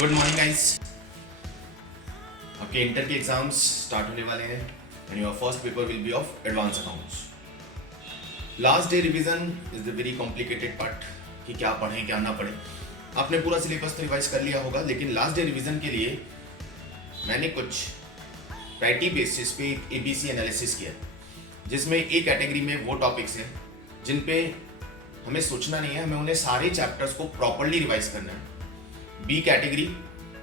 Good morning guys. आपके inter के exams start होने वाले हैं and your first paper will be of advance accounts. Last day revision is the very complicated part कि क्या पढ़ें क्या ना पढ़ें। आपने पूरा सिलेबस तो रिवाइज कर लिया होगा, लेकिन लास्ट डे रिवीजन के लिए मैंने कुछ प्रायोरिटी बेसिस पे ABC एनालिसिस किया, जिसमें ए कैटेगरी में वो टॉपिक्स हैं जिन पे हमें सोचना नहीं है, हमें उन्हें सारे चैप्टर्स को प्रॉपरली रिवाइज करना है। B category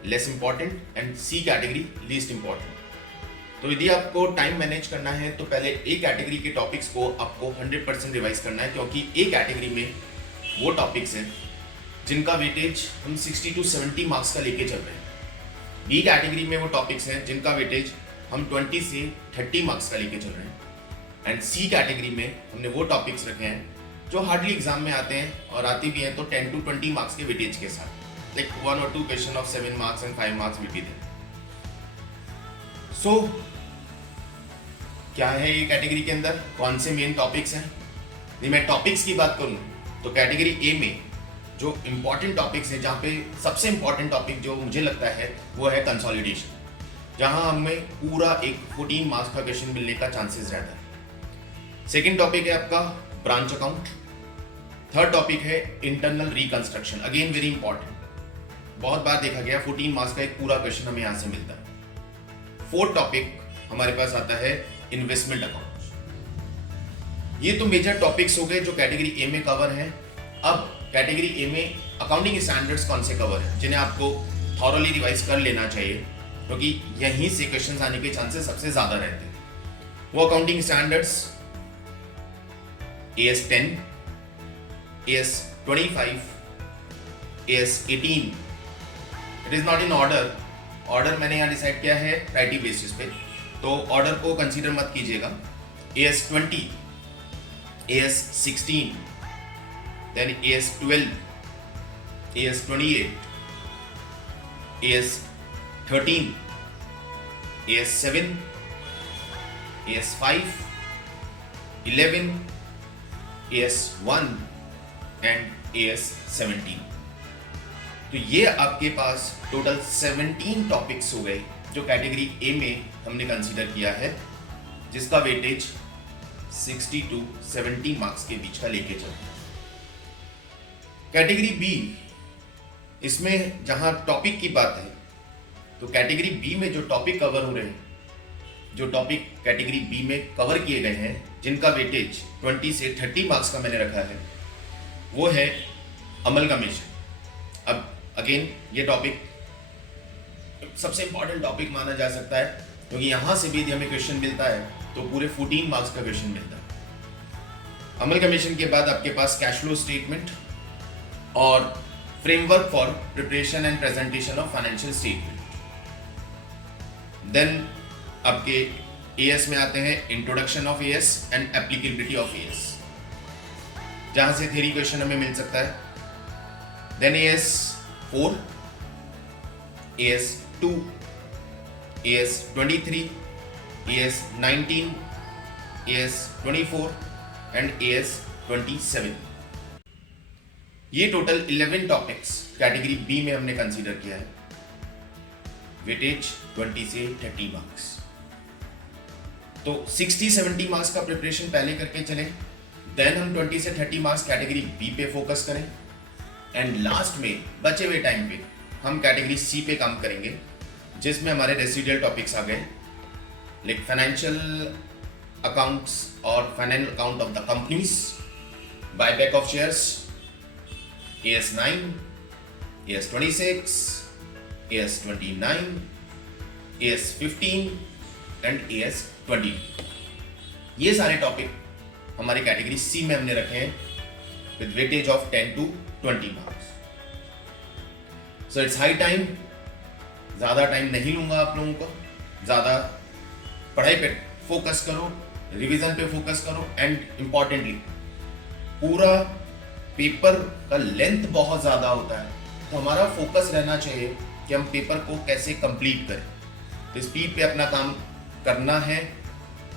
less important and C category least important. तो यदि आपको टाइम मैनेज करना है तो पहले ए कैटेगरी के टॉपिक्स को आपको 100% रिवाइज करना है, क्योंकि ए कैटेगरी में वो टॉपिक्स हैं जिनका वेटेज हम 60 to 70 मार्क्स का लेके चल रहे हैं। बी कैटेगरी में वो टॉपिक्स हैं जिनका वेटेज हम 20 से 30 मार्क्स का लेके चल रहे हैं। एंड सी कैटेगरी में हमने वो टॉपिक्स रखे हैं जो हार्डली एग्जाम में आते हैं, और आती भी हैं तो 10 to 20 मार्क्स के वेटेज के साथ, like 1 or 2 question of 7 marks and 5 marks will be there. So क्या है ये कैटेगरी के अंदर, कौन से मेन टॉपिक्स हैं? यदि मैं टॉपिक्स की बात करूं तो कैटेगरी ए में जो इंपॉर्टेंट टॉपिक्स हैं, जहाँ पे सबसे इंपॉर्टेंट टॉपिक जो मुझे लगता है वो है कंसोलिडेशन, जहाँ हमें पूरा एक 14 मार्क्स का क्वेश्चन मिलने का चांसेस रहता है। सेकेंड टॉपिक है आपका ब्रांच अकाउंट। थर्ड टॉपिक है internal reconstruction, again very important, बहुत बार देखा गया 14 मार्क्स का एक पूरा क्वेश्चन हमें यहां से मिलता है। फोर्थ टॉपिक हमारे पास आता है इन्वेस्टमेंट अकाउंट। ये तो मेजर टॉपिक्स हो गए जो कैटेगरी ए में कवर हैं। अब कैटेगरी ए में अकाउंटिंग स्टैंडर्ड्स कौन से कवर हैं, जिन्हें आपको थॉरली रिवाइज कर लेना चाहिए, क्योंकि यहीं से क्वेश्चंस आने के चांसेस सबसे ज्यादा रहते हैं। वो accounting standards AS 10, AS 25, AS 18। It is not in order मैंने यहाँ डिसाइड किया है प्रायोरिटी बेसिस पे, तो ऑर्डर को कंसीडर मत कीजिएगा। AS 20, AS 16, then AS 12, AS 28, AS 13, AS 7, AS 5, 11, AS 1 and AS 17। तो ये आपके पास टोटल 17 टॉपिक्स हो गए जो कैटेगरी ए में हमने कंसीडर किया है, जिसका वेटेज 60 to 70 मार्क्स के बीच का लेके चलते हैं। कैटेगरी बी, इसमें जहां टॉपिक की बात है तो कैटेगरी बी में जो टॉपिक कवर हो रहे हैं, जो टॉपिक कैटेगरी बी में कवर किए गए हैं, जिनका वेटेज 20 से 30 मार्क्स का मैंने रखा है, वो है अमलगमेशन। अब अगेन ये टॉपिक सबसे इंपॉर्टेंट टॉपिक माना जा सकता है, क्योंकि यहां से भी यदि हमें क्वेश्चन मिलता है तो पूरे 14 मार्क्स का क्वेश्चन मिलता है। अमलगमेशन के बाद आपके पास कैश फ्लो स्टेटमेंट और framework for preparation and presentation of financial statement. Then आपके AS में आते हैं introduction of AS and applicability of AS, जहां से थ्योरी क्वेश्चन हमें मिल सकता है। Then AS 4, AS 2, AS 23, AS 19, AS 24 and AS 27। ये टोटल 11 टॉपिक्स कैटेगरी बी में हमने कंसीडर किया है, वेटेज 20 से 30 मार्क्स। तो 60-70 मार्क्स का प्रिपरेशन पहले करके चले, देन हम 20 से 30 मार्क्स कैटेगरी बी पे फोकस करें, एंड लास्ट में बचे हुए टाइम पे हम कैटेगरी सी पे काम करेंगे, जिसमें हमारे रेसिडुअल टॉपिक्स आ गए, लाइक फाइनेंशियल अकाउंट्स और final account of the companies, buyback of shares, AS 9, AS 26, AS 29, AS 15 and AS 20। ये सारे टॉपिक हमारे कैटेगरी सी में हमने रखे हैं with weightage of 10 to 20 marks. So it's high time, ज्यादा टाइम नहीं लूंगा आप लोगों को, ज्यादा पढ़ाई पे फोकस करो, रिवीजन पे फोकस करो, एंड इंपॉर्टेंटली पूरा पेपर का लेंथ बहुत ज्यादा होता है, तो हमारा फोकस रहना चाहिए कि हम पेपर को कैसे कंप्लीट करें। तो स्पीड पे अपना काम करना है,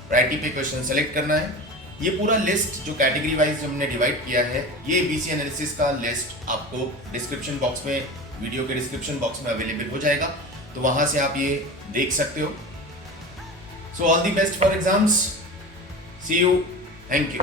प्रायोरिटी पे क्वेश्चन सेलेक्ट करना है। ये पूरा लिस्ट जो कैटेगरी वाइज हमने डिवाइड किया है, ये ABC एनालिसिस का लिस्ट आपको डिस्क्रिप्शन बॉक्स में वीडियो के डिस्क्रिप्शन बॉक्स में अवेलेबल हो जाएगा, तो वहां से आप ये देख सकते हो। So all the best for exams, see you, thank you.